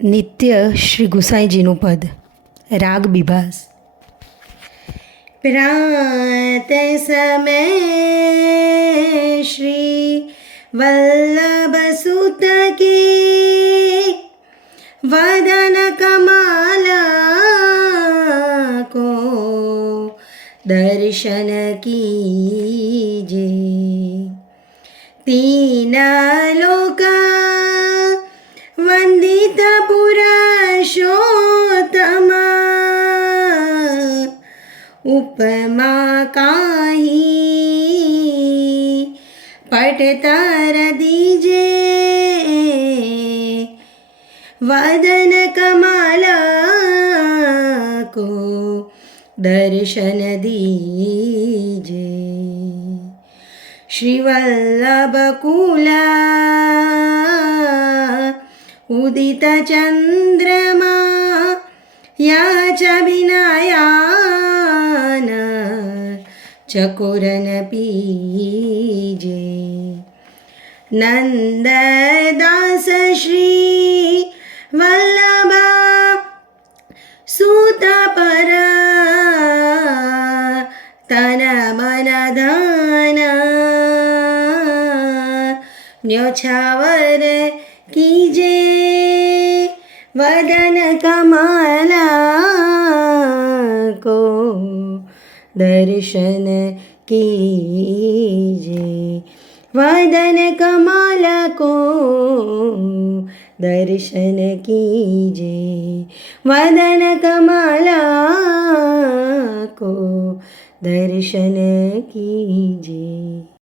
નિત્ય શ્રી ગુસાઈજીનું પદ રાગ બિભાસ. પ્રાત સમય શ્રી વલ્લભ સુત કી વદન કમલ કો દર્શન કીજે. તીન લોક વંદિત પુરુષોત્તમ ઉપમા કાહી પટતર દીજે. વદન કમલ કો દર્શન દીજે. શ્રી વલ્લભ કુલા ઉદિત ચંદ્રમા યા ચ વિનયાન ચકોરન પીજે. નંદદાસ શ્રી વલ્લભ સુત પર તન મન ધન ન્યોછાવર કીજે. વદન કમલ કો દર્શન કીજે. વદન કમલ કો દર્શન કીજે. વદન કમલ કો દર્શન કીજે.